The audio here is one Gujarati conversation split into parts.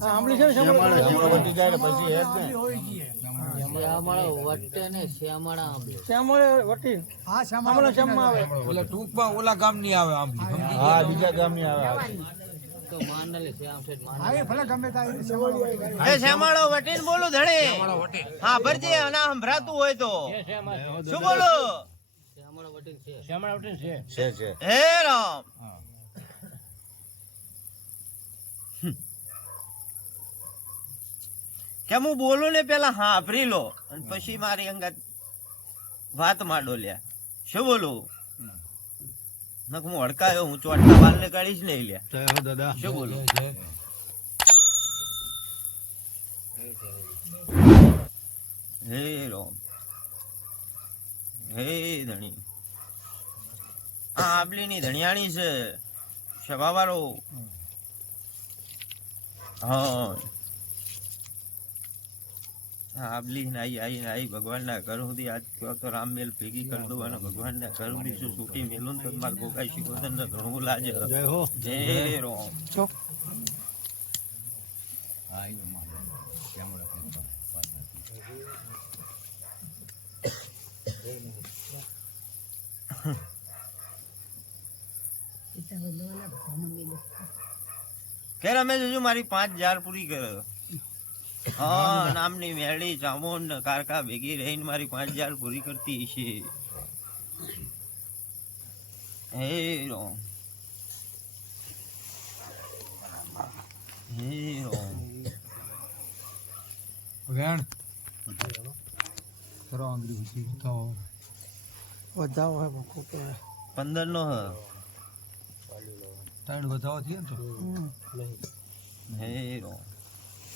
આંબલી છે ને શ્યામાળા વટી જાય પછી હેડ ને. શ્યામાળા વટે ને શ્યામાળા આંબલી. શ્યામાળા વટી? આંબલા શ્યામમાં આવે. એટલે ટૂંકમાં ઓલા ગામની આવે આંબલી હા બીજા ગામની આવે તો માંડલે શ્યામ એ શ્યામાળો વટીને બોલું ધણી. હા ભરજે અને સંભળાતું હોય તો. શું બોલું? શ્યામાળા વટી છે. છે. છે હે રામ. કેમ હું બોલું ને પેલા હાંભળી લો. અને પછી મારી અંગત વાત માંડો લ્યા. શું બોલું? નક હું અડકાયો હું ચોટલા વાલ ને કાઢીશ નહીં લ્યા. દાદા. શું બોલું? હે રોમ. હે ધણી. આ આંબલીની ધણિયાણી છે. સભાવાળો હા. આંબલી આઈ આઈ નાઈ ભગવાનના ઘર સુધી આજ કહો તો રામમેલ ભેગી કરી દઉં અને ભગવાનના ઘર સુધી શું છૂટી મેલું ને તો મારે ગોગાઈ શીખોતર ને ઘણું લાજે જય હો. જય રામ. કે રમેશ હજુ મારી પાંચ હજાર પૂરી કરે. હા નામની વેળી ચામુંડ કારકા ભેગી રહીને મારી પાંચ હજાર પૂરી કરતી છે હે રોમ. હે રોમ. આંબલી ઊંચી બતાવો વધાવો હે બકો કે પંદર નો હ. ત્રણ બતાવો થયો ને તો? હે રામ.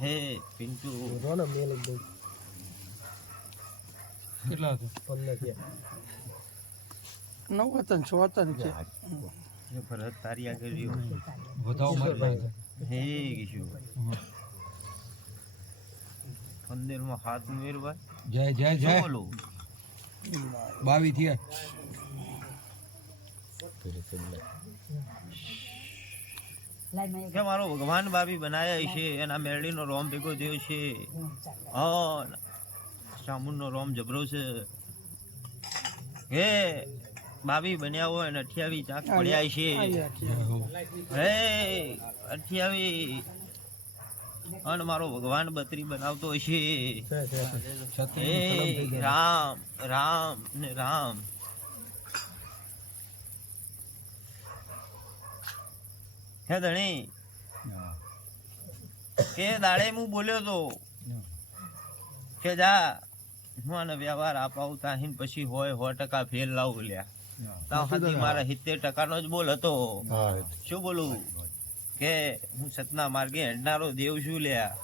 હે પિન્ટુ. કેટલા હતો? નવ વતન છો વતન છે એ ભરત તારી આગળ રહ્યો. મારી હે કિશુ પંદરમાં હાથ મેરવા જય જય જય. બોલું? બાવી થયા. કે મારો ભગવાન બાબી બનાયા છે એના મેરડીનો રોમ ભેગો થયો છે. હા સામુનનો રોમ જબરો છે. હે ભાભી બન્યા હોય અને અઠ્યાવીસ ચાક પડ્યા છે. હે અઠ્યાવીસ. અને મારો ભગવાન બત્રી બનાવતો છે. હે રામ રામ ને રામ. હે ધણી? કે દાડે હું બોલ્યો તો? કે જા હું આનો વ્યવહાર અપાવું તાહીન પછી હોય સો ટકા ફેર લાવું લ્યા. તાવ હતી મારા સિત્તેર ટકાનો જ બોલ હતો. શું બોલું? કે હું સતના માર્ગે હેડનારો દેવ છું લ્યા.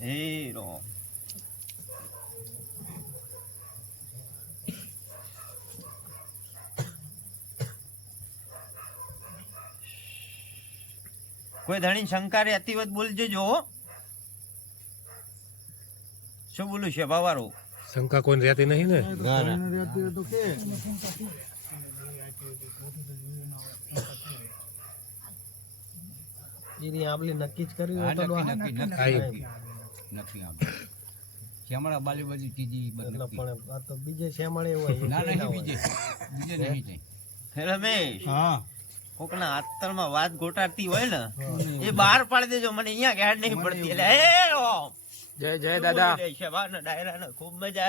હે રામ. કોઈ ધણી શંકા રહેતી હોય બોલજો જો શું બોલું છે બાવારો શંકા કોઈ રહેતી નહીં ને? ના ના. એને રહેતી હોય તો કે એની આંબલી નક્કી જ કરી નક્કી. આમ શ્યામળા બાલી બાજુ નક્કી. પણ આ તો બીજે શ્યામળે હોય ના નહીં બીજે. બીજે નહીં જાય રમેશ. હા. કોકના આતરમાં વાત ગોટાડતી હોય ને એ બહાર પાડી દેજો મને અહીંયા ગેડ નહીં પડતી. એટલે હે રામ જય જય દાદા. ડાયરાને ખૂબ મજા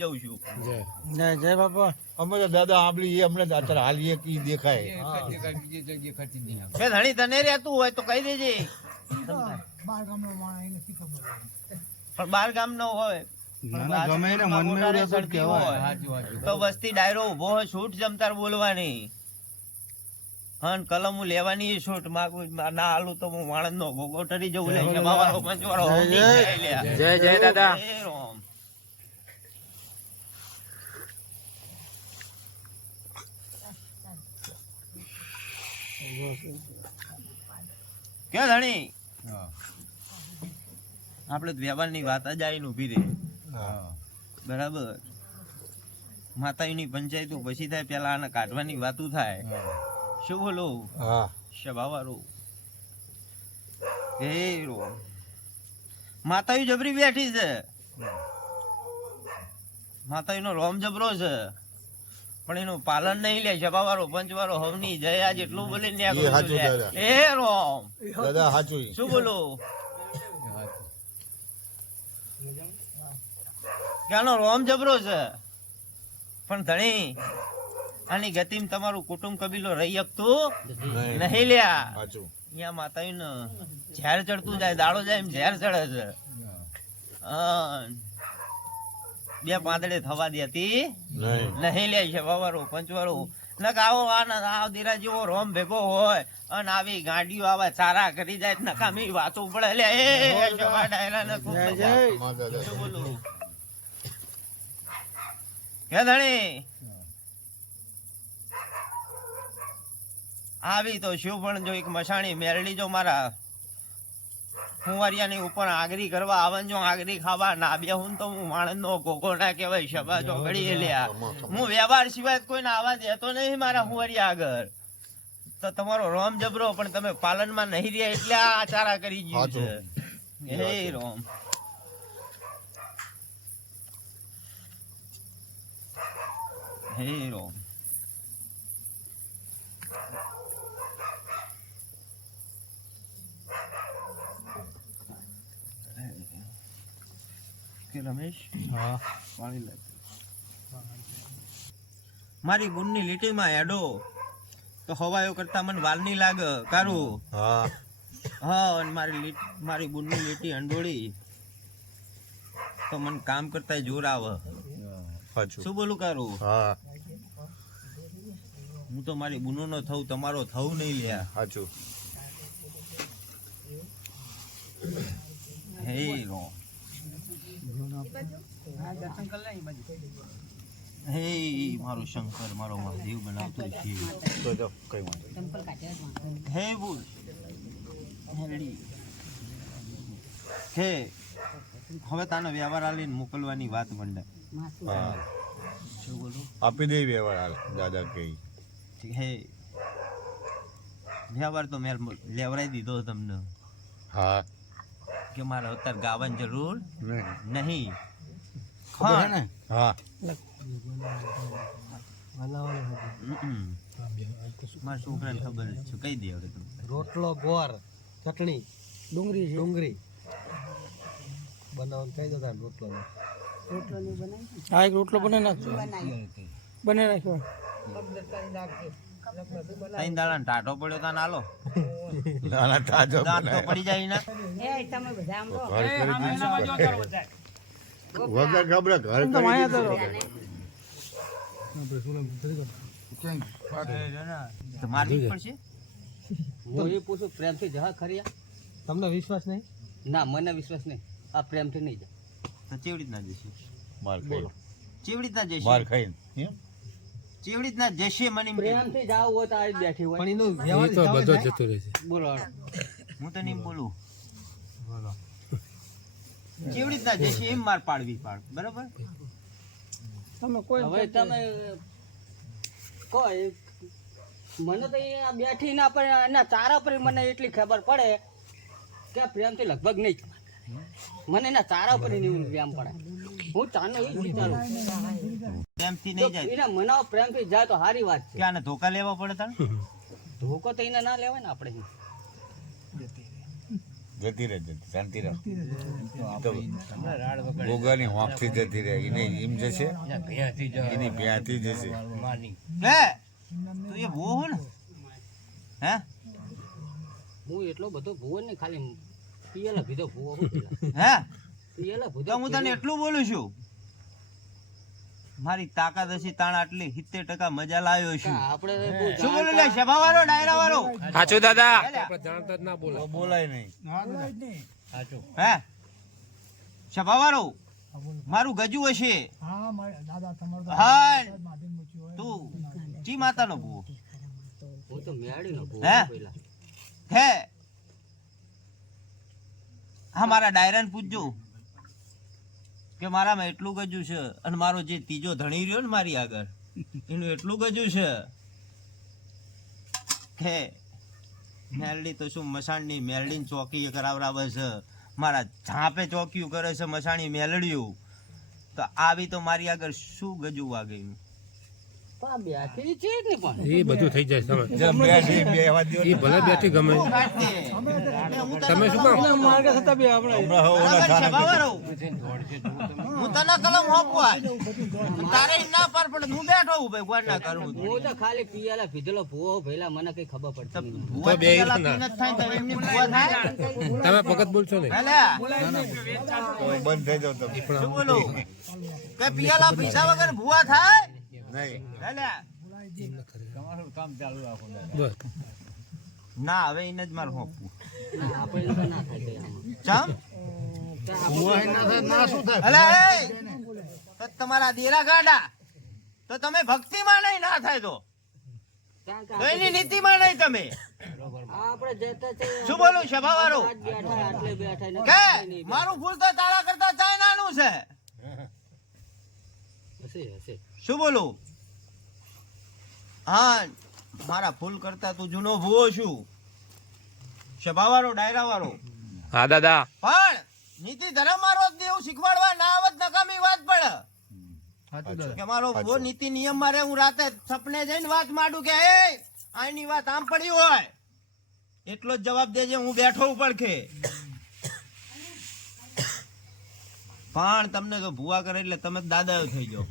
જઉં છું. જય. જય બાપા. અમે તો દાદા આંબલી એ અમને અત્યારે હાલ એ કી દેખાય બીજી જગ્યાએ ખર્ચી નહીં ધણી તને રહેતું હોય તો કહી દેજે. પણ બાર ગામ નો હોય પણ ગમે એને જ ચડતી કહેવાય. હોય. તો વસ્તી ડાયરો ઊભો હોય છૂટ જમતાર બોલવાની. હન હું લેવાની છૂટ માગું ના હાલું તો હું માણસ નો ભોગો ટરી જવું લે જમાવાળો પંચવાળો હોમી જાય. જય દાદા. કે ક્યાં ધણી? આપણે વ્યવહારની વાત જ આવીને ઊભી રહી. બરાબર. માતાજીની પંચાયતો પછી થાય પેલા આને કાઢવાની વાતું થાય. શું બોલો હા. શભાવાળું એ રો માતાજી જબરી બેઠી છે. માતાજીનો રોમ જબરો છે. પણ એનું પાલન નહીં લે. શભાવાળો પંચવાળો હવની જયા. જેટલું બોલે ને એ દાદા. એ રોમ. દાદા સાચું શું બોલો ત્યાંનો રોમ જબરો છે. પણ ધણી આની ગતિમ તમારું કુટુંબ કબીલો રહી શકતું નહીં. લ્યા. અહીંયા અહીંયા માતાજીને ઝેર ચડતું જાય દાડો જાય એમ ઝેર ચડે છે. બે પાંદડે થવા દેતી નહીં. નહીં લે છે વવારો પંચવારો નક આવો આનંદ આવ દીરા જેવો રોમ ભેગો હોય અને આવી ગાડીઓ આવા ચારા કરી જાય નકામી વાતો પડે લે. એ જવા ડાયરા ને બોલું? હે ધણી? આવી તો શું પણ જો એક મસાણી મેરડી જો મારા કુંવરિયાની ઉપર આગરી કરવા આવન જો આગરી ખાવા ના બે હું તો હું માણસ નો ગોગો ના કહેવાય શબા જો ઘડી લ્યા. હું વ્યવહાર સિવાય કોઈને આવા દેતો નહીં મારા કુંવરિયા આગળ. તો તમારો રોમ જબરો પણ તમે પાલનમાં નહીં રહ્યા એટલે આ આચારા કરી ગયું છે. હે રોમ. હે રોમ. કે રમેશ? પાણી લે મારી ગુણની લીટીમાં એડો તો હવાયો કરતા મને વાલની લાગે કારું? હા. હા અને મારી લીટ મારી ગુણની લીટી અંડોળી. તો મને કામ કરતા જોર આવે. શું બોલું કારું? હા. હું તો મારી બુનો નો થવું તમારો થવું નહીં લ્યા. સાચું. હે રો. હે મારો શંકર મારો મહાદેવ બનાવતો છે. તો જો કઈ વાંધો. હે બોલ. હેડી હે હવે તાનો વ્યવહાર આલીને મોકલવાની વાત મંડે હા. શું બોલું? આપી દે વ્યવહાર હાલ દાદા કે હે. વ્યવહાર તો મેં લેવરાઈ દીધો તમને. હા. કે મારે અત્યારે ગાવાની જરૂર નહીં. હા હમ. મારા છોકરાને ખબર જ છે. કહી દે હવે તમે રોટલો ગોર ચટણી ડુંગળી ડુંગળી. બનાવવાનું કહી દેતા રોટલો હા એક રોટલો બનાવી નાખજો. બને નાખ્યો ત્રણ દાડા ટાટો પડ્યો તા નાલો તાજો દાંત પડી જાય ને ઘર કરી દીધું. વગર ખબર ઘર કરી દીધું. તો મારવી જ પડશે. હું એ પૂછું પ્રેમથી જહા ખરિયા તમને વિશ્વાસ નહીં? ના મને વિશ્વાસ નહીં. આ પ્રેમથી નહીં જાય તો ચેવડી રીતના જશે. માર ખાઈને. ચેવડી ના જશે. માર ખાઈને. એમ? ચેવડી જશે મને એમ પ્રેમથી જાવ હોય તો આ બેઠી હોય. પણ એનું વ્યવહાર તો બધો જતો રહે છે. બોલો હું તો નહીં બોલું. ચેવડી જશે એમ માર પાડવી પાડ. બરાબર? તમે કોઈ હવે તમે કોઈ મને તો આ બેઠી ના પર એના ચારા પર મને એટલી ખબર પડે કે આ પ્રેમથી લગભગ નહીં મને એના ચારા પર નહીં વ્યાયામ પડે. હું ચાનો એ વિચારું પ્રેમથી નહીં જાય. એના મનાવ પ્રેમથી જાય તો સારી વાત છે. કે ધોકા લેવા પડે તને? ધોકો તો એને ના લેવાય ને આપણે. જતી રહે જતી શાંતિ રાખ. ગોગાની હોંકથી જતી રહે. એને એમ જશે? એની ભ્યાંથી જશે. હે? તું એ બહુ હો ને? હે? હું એટલો બધો ભૂવો ને ખાલી પીએલા ભીધો ભૂવો હું? તો હું તને એટલું બોલું છું. મારી તાકાત હશે તાણ આટલી સિત્તેર ટકા મજા લાવ્યો છું. આપણે શું બોલું લે સભા વાળો ડાયરા વાળો? સાચું દાદા. જાણતા જ ના બોલો બોલાય નહીં. હે? સભા વાળો મારું ગજુ હશે. હા તું ચી માતાનો ભૂવો. હું તો મેળીનો ભૂવો હે? હે? હા મારા ડાયરાને પૂછજો. કે મારામાં એટલું ગજુ છે અને મારો જે ત્રીજો ધણી રહ્યો ને મારી આગળ, એનું એટલું ગજુ છે કે મેલડી તો શું મસાણની મેલડીને ચોકી કરાવરાવે છે. મારા ઝાંપે ચોકીયું કરે છે મસાણી મેલડ્યું. તો આવી તો મારી આગળ શું ગજુ વાગે એ બધું થઈ જાય તમે જેમ બેઠી બેહવા દ્યો એ ભલે બેઠી ગમે. શું કાઢને? એ હું તને તમે શું કામ? માર્ગ થતા બે આપણે. હમણાં હવે ઓલા આગળ ખાના સભાવાળો. હું તને કલમ તારે ના પાર પડે હું બેઠો હું ભાઈ ગોળ ના કરું હું તો. ખાલી પિયાલા પીધેલો ભૂવો ભેલા મને કઈ ખબર પડતી બે તમે પગત બોલશો ને બંધ થઈ જાવ તમે કે પિયાલા પૈસા વગર ભૂવા થાય? નહીં. ના. હવે એને જ મારે હોપવું તમારા દેરા ગાડા. તો તમે ભક્તિમાં નહીં ના થાય તો. કારણ કે તો નીતિમાં નહીં તમે. આપણે જતા છે. શું બોલું કે મારું ફૂલ તો તારા કરતા ચાય નાનું છે શું બોલું? હા મારા ફૂલ કરતા તું જૂનો ભૂવો છું. સભાવાળો ડાયરા વાળો હા દાદા. પણ નીતિ ધર્મ મારો દેવ શીખવાડવા ના આવત નકામી વાત પડે કે મારો ભૂવો નીતિ નિયમ મારે હું રાતે સપને જઈને વાત માંડું કે એ આની વાત આમ પડી હોય. એટલો જ જવાબ દેજે હું બેઠો ઉપર કે પણ તમને તો ભૂવા કરે એટલે તમે દાદા થઈ જાઓ.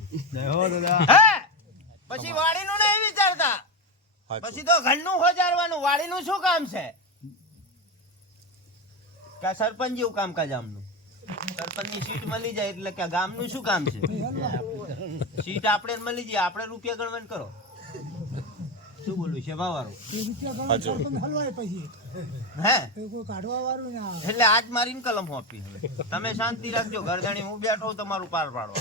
હે પછી વાડીનું નહીં વિચારતા? પછી તો ઘરનું હોજારવાનું. વાડીનું શું કામ છે? કે સરપંચ જેવું કામકાજ આમનું? સરપંચની સીટ મળી જાય એટલે કે ગામ ગામનું શું કામ છે? સીટ આપણે મળી જાય. આપણે રૂપિયા ગણવાનું કરો. શું બોલું છે ભાવારો હે? એટલે આજ મારીને કલમ આપી તમે શાંતિ રાખજો ઘરધણી હું બેઠો તમારું પાર પાડો.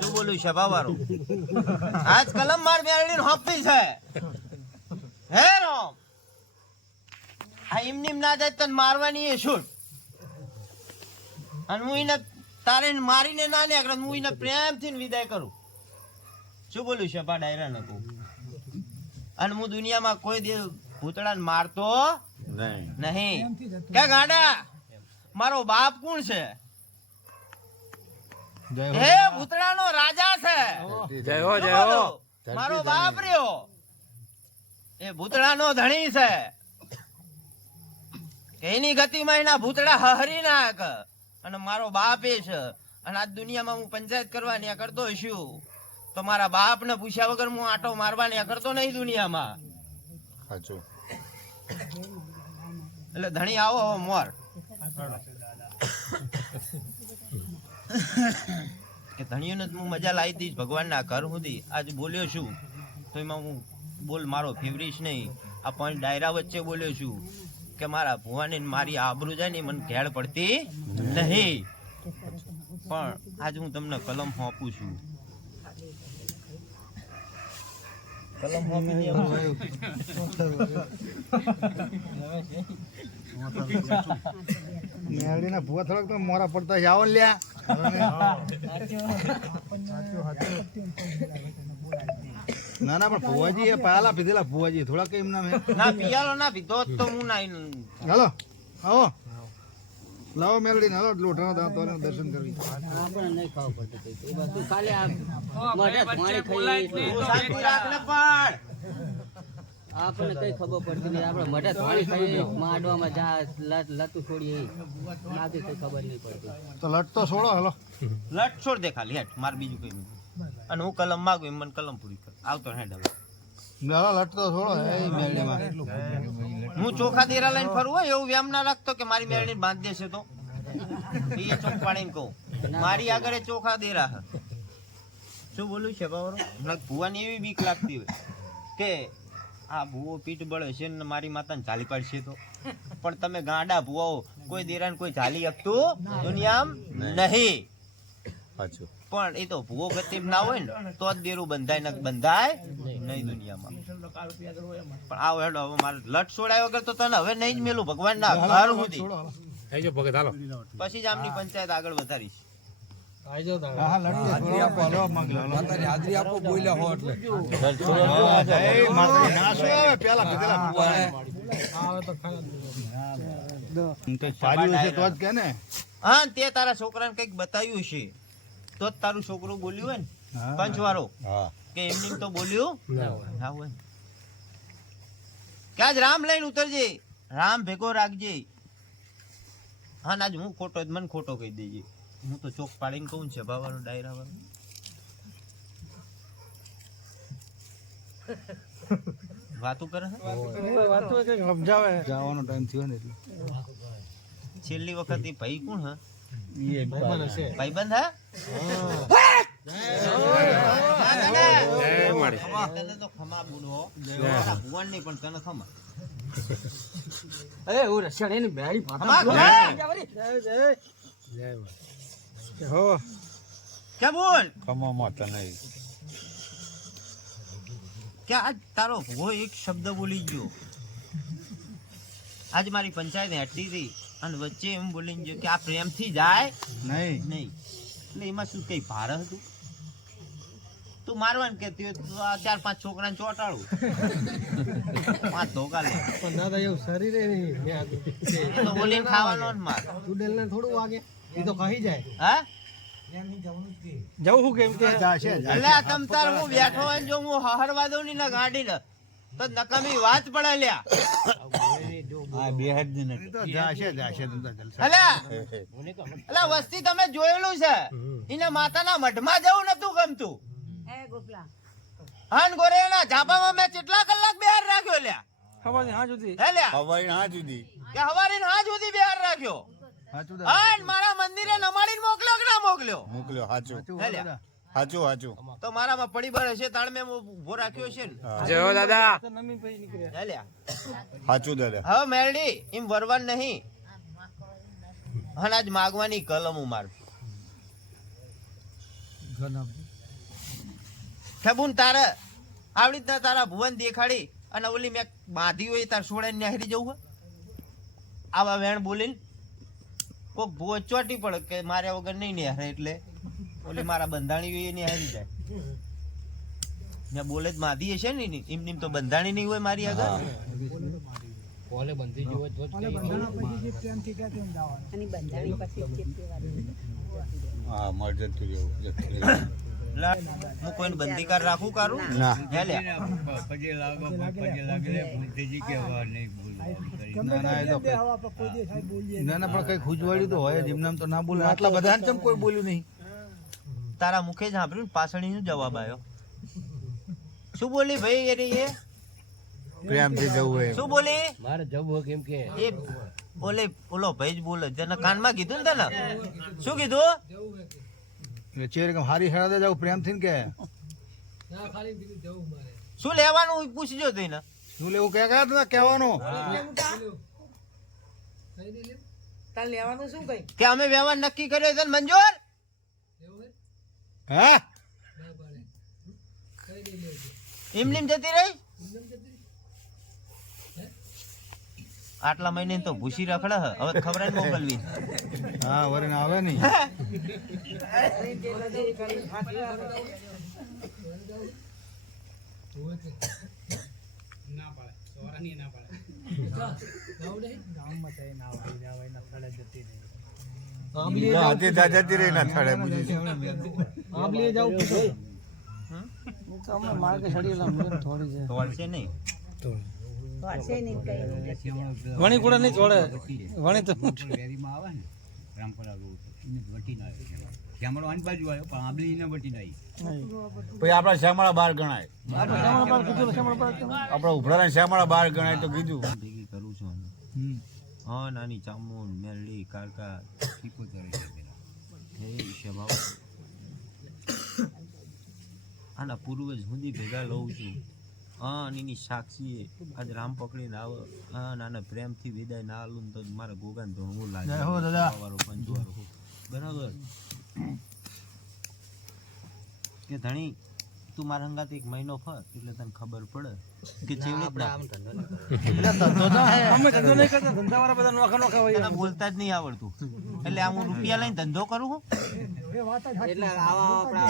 શું બોલું છે ભાવારો આજ કલમ માર મેળવીને હોપી છે. હે રામ. આ એમની એમ ના જાય તને મારવાની એ છૂટ અને હું એને તારે મારીને ના નીકળે હું એને પ્રેમથી ને વિદાય કરું. શું બોલું છે પા ડાયરા ને કહું અને હું દુનિયામાં કોઈ દે ભૂતડાને મારતો નહીં. નહીં. કે ગાંડા મારો બાપ કોણ છે? હે ભૂતડાનો રાજા છે. જય હો જય હો. મારો બાપ રહ્યો. એ ભૂતડાનો ધણી છે. એની ગતિમાં એના ભૂતડા હહરી નાખ. અને મારો બાપ એ છે. અને આ દુનિયામાં હું પંચાયત કરવા ન્યા કરતો છું તો મારા બાપ ને પૂછ્યા વગર હું આટો મારવા ને કરતો નહીં દુનિયામાં. સાચું. એટલે ધણી આવો મોર. કે ધણીઓને હું મજા લાવી દઈશ ભગવાનના ઘર સુધી. આજ બોલ્યો છું. તો એમાં હું બોલ મારો ફેવરિટ નહીં. આ પણ ડાયરા વચ્ચે બોલ્યો છું કે મારા ભુવાને મારી આબરૂ જાય ને મને ઘેડ પડતી નહીં. પણ આજ હું તમને કલમ સોંપું છું. કલમ સોંપી દે મેરડીના ભૂવા થોડાક તો મોરા પડતા આવો લ્યા. ના ના પણ ભુવાજી એ પાલા પીધેલા. ભુવાજી થોડાક એમ નામ હે. ના પિયાલો ના પીધો તો હું ના હેલો આવો. લાવો મેલડી હાલો લોઢાના દાંતોને દર્શન કરવી આપણે નહીં ખાવ પડતું કઈ. એ વસ્તુ ખાલી આ મોઢે ધોણી ખાઈ તું શાંતિ રાખ ને પણ. આપણને કઈ ખબર પડતી નહીં આપણે મઢે પાણી ખાઈ માંડવામાં જા લત લતું છોડીએ. આથી કઈ ખબર નહીં પડતી. તો લટ તો છોડો હલો. લટ છોડ દે ખાલી હેઠ. માર બીજું કઈ નહીં અને હું કલમ માગું એમ મને કલમ પૂરી કર. આવતો હેડ હવે. હું ચોખા દેરા લઈને ફરું હોય એવું વેમ ના રાખતો કે મારી મેળવીને બાંધી દેશે તો. એ ચોખ પાડીને કહું. મારી આગળ ચોખા દેરા શું બોલું છે બાવરો? હમણાં ભુવાની એવી બીક લાગતી હોય કે આ ભુવો પીઠ બળે છે ને મારી માતાને ઝાલી પાડશે તો. પણ તમે ગાંડા ભૂવાઓ કોઈ દેરાને કોઈ ઝાલી શકતું દુનિયામાં નહીં. પણ એ તો ભૂવો ગતિ ના હોય ને તો જ દેરું બંધાય ને બંધાય નહીં દુનિયામાં પણ આવો હેડો હવે મારે લટ છોડાય વગર તો તને હવે નહીં જ મેલું ભગવાન ના ઘર સુધી આવજો ભગત હાલો પછી જ આમની પંચાયત આગળ વધારીશ તો ખાય પાડ્યું છે તો જ કે ને હા તે તારા છોકરાને કંઈક બતાવ્યું છે તો જ તારું છોકરું બોલ્યું હોય ને. પંચવારો હા કે એમની તો બોલ્યું? ના હોય. ક્યાં રામ લઈને ઉતરજે. રામ ભેગો રાખજે. હા આજ હું ખોટો મને ખોટો કહી દેજે. હું તો ચોક પાડીને કહું છે બાવાનો ડાયરા વાળો. વાતું કરે વાતો સમજાવે. જવાનો ટાઈમ થયો ને એટલે. છેલ્લી વખત એ ભાઈ કોણ હા? એ ભાઈબંધ હા. તારો ભુવો એક શબ્દ બોલી ગયો આજ મારી પંચાયત હેઠી હતી અને વચ્ચે એમ બોલી ગયો કે આ પ્રેમથી જાય નહીં નહીં એટલે એમાં શું કઈ ભાર હતું તું મારવાનું કે તો ચાર પાંચ છોકરાને ચોટાડું. પાંચ ધોકા લે. પણ દાદા એવું શરીરે નહીં તો બોલીને ખાવાનો ને માર. ચૂડેલને થોડું વાગે એ તો કહી જાય. હા? જવું શું કેમ કે? જાશે એટલે આ તમ તાર હું બેઠો હોય ને જો હું હહરવા દઉં ની ના ગાડી ને તો નકામી વાત પડે લ્યા. હા તો વસ્તી તમે જોયેલું છે. એના માતાના મઢમાં જવું નતું ગમતું. હન ગોરેના ઝાપામાં મેં કેટલા કલાક બેહાર રાખ્યો લ્યા? હવારી હા સુધી. હે લ્યા? હવારી હા જુદી કે હવારી હા જુદી બેહાર રાખ્યો? હન મારા મંદિરે નમાડીને મોકલ્યો કે ના મોકલ્યો? મોકલ્યો હાચું. હે લ્યા. હાચું સાચું તો મારામાં પડી બળ હશે તાણ મેં ઊભો રાખ્યો છે ને. જય હો દાદા. તો નમી પછી નીકળ્યા. લ્યા? સાચું દાદા. હવે મેરડી એમ વરવાન નહીં. હન આજ માગવાની કલમ માર ખેબુન તારે. આવડી જ તારા ભુવન દેખાડી અને ઓલી મેં બાંધી હોય તાર સોળે નેહરી જવું આવા વેણ બોલીને કોક ભુવો ચોટી પડે કે માર્યા વગર નહીં નેહરે એટલે. ઓલી મારા બંધાણી હોય એ હારી જાય. મેં બોલે જ માધી હશે ને એની. એમની એમ તો બંધાણી નહીં હોય મારી આગળ. કોલે બંધી જો તો જ હા મર જતું હું કોઈને રાખું કારું? ના. હે લ્યા. પગે લાગો પગે લાગે ભૂલતીજી કે વાર નહીં બોલવાનું ના ના એ તો કઈ- ના ના પણ કઈ ખુજવાડ્યું તો હોય જ તો ના બોલે. આટલા બધા ચમ કોઈ બોલ્યું નહીં? તારા મુખે જ સાંભળ્યું ને પાછળની શું જવાબ આવ્યો શું બોલી ભાઈ એ એ પ્રેમથી જવું હોય શું બોલી? મારે જવું કેમ કે? એ બોલે ઓલો ભાઈ જ બોલે જેને કાનમાં કીધું ને તને? શું કીધું? ચેર કે હારી હેડા જાવ પ્રેમથી ને કે શું લેવાનું? પૂછજો તઈને શું લેવું? કે લેવાનું શું કહેવાનું કે અમે વ્યવહાર નક્કી કર્યો તને મંજૂર? હા? એમની એમ જતી રહી? આટલા મહિને તો ભૂસી રખડે હવે ખબર મોકલવી. હા વરે ના આવે નહીં. જતી રહી ના થડે જાવ તો અમે માર્ગે ચડી થોડી છે તોડશે નહીં. વણી કુડા નહીં. છોડે વણી તો વેરીમાં આવે ને. રામપરા રોડ. એને વટી ના આવે શ્યામળો આની બાજુ આવ્યો પણ આંબલી એને વટી ના પછી આપણા શ્યામાળા બાર ગણાય. આપણા ઉભરાના શ્યામળા બાર ગણાય તો કીધું. કરું છું હા નાની ચામુંડ મેરડી કારકા ટીપો છે પેલા. આના પૂર્વજ સુધી ભેગા લઉં છું. હા અને એની સાક્ષીએ આજ રામ પકડીને આવે હા નાના પ્રેમથી વિદાય ના આલું તો મારે ગોગાને ધોણવું લાગે. જય હો દાદા. વારો પંચવારો બરાબર? કે ધણી તું મારા હંગાત એક મહિનો ફર એટલે તને ખબર પડે કે ચેવડી આપણે આમ ધંધો નહીં ધંધો નહીં કરતા. ધંધાવાળા બધા નોખા નોખા હોય. તને બોલતા જ નહીં આવડતું. એટલે આમ હું રૂપિયા લઈને ધંધો કરું હું? એટલે આવા આપણે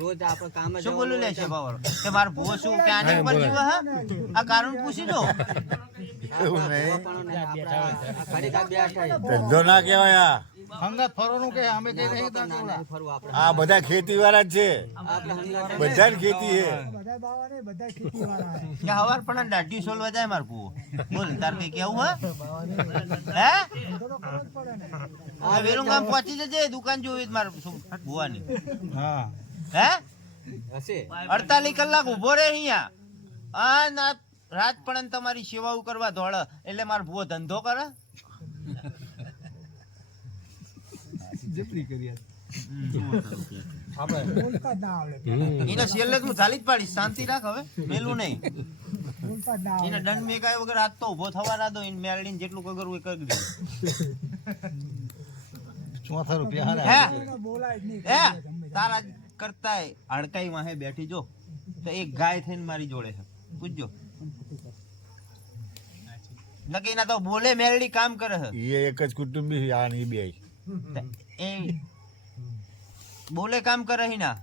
રોજ આપણે કામે શું બોલું લે છે બાવળ કે મારો ભૂવો શું કે આની ઉપર જીવે હા? આ કારણ પૂછી દો. ધંધો ના કહેવાય આ. હંગાત ફરવાનું કે અમે કઈ નહીં આ બધા ખેતી વાળા જ છે. બધા ખેતી છે. કે હવાર પણ દાઢી સોલવા જાય માર ભૂવો બોલ તાર કઈ કેવું હે? હે? આ વેલું ગામ પહોંચી જજે દુકાન જોવી જ માર ભૂવાની. હા. હે? અડતાલીસ કલાક ઊભો રે અહીંયા. આ ના રાત પણ તમારી સેવાઓ કરવા દોડ એટલે મારો ભૂવો ધંધો કરે. એને છેલ્લે હું ચાલી જ પાડીશ? શાંતિ રાખ હવે. મેલું નહીં. એને દંડ મેકાય વગર આજ તો ઊભો થવા ના દો એને મેળવીને જેટલું કગરવું એ કરી દે. ચોથા રૂપિયા હારા હે? હે? તારા કરતા હડકાઈ વાહે બેઠી જો તો એક ગાય થઈને મારી જોડે છે. પૂછજો. નકી ના તો બોલે મેરડી કામ કરે છે. એ એક જ કુટુંબી છે આ બે. એ બોલે કામ કરે હી ના.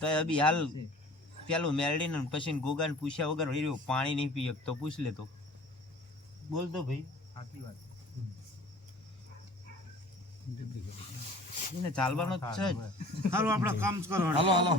તો અભી હાલ પેલું મેરડી ને પછી ગોગાને પૂછ્યા વગર હીરો પાણી નહીં પી તો પૂછ લેતો બોલ તો ભાઈ. એને ચાલવાનો છે સારું આપણે કામ કરો હાલો હાલો.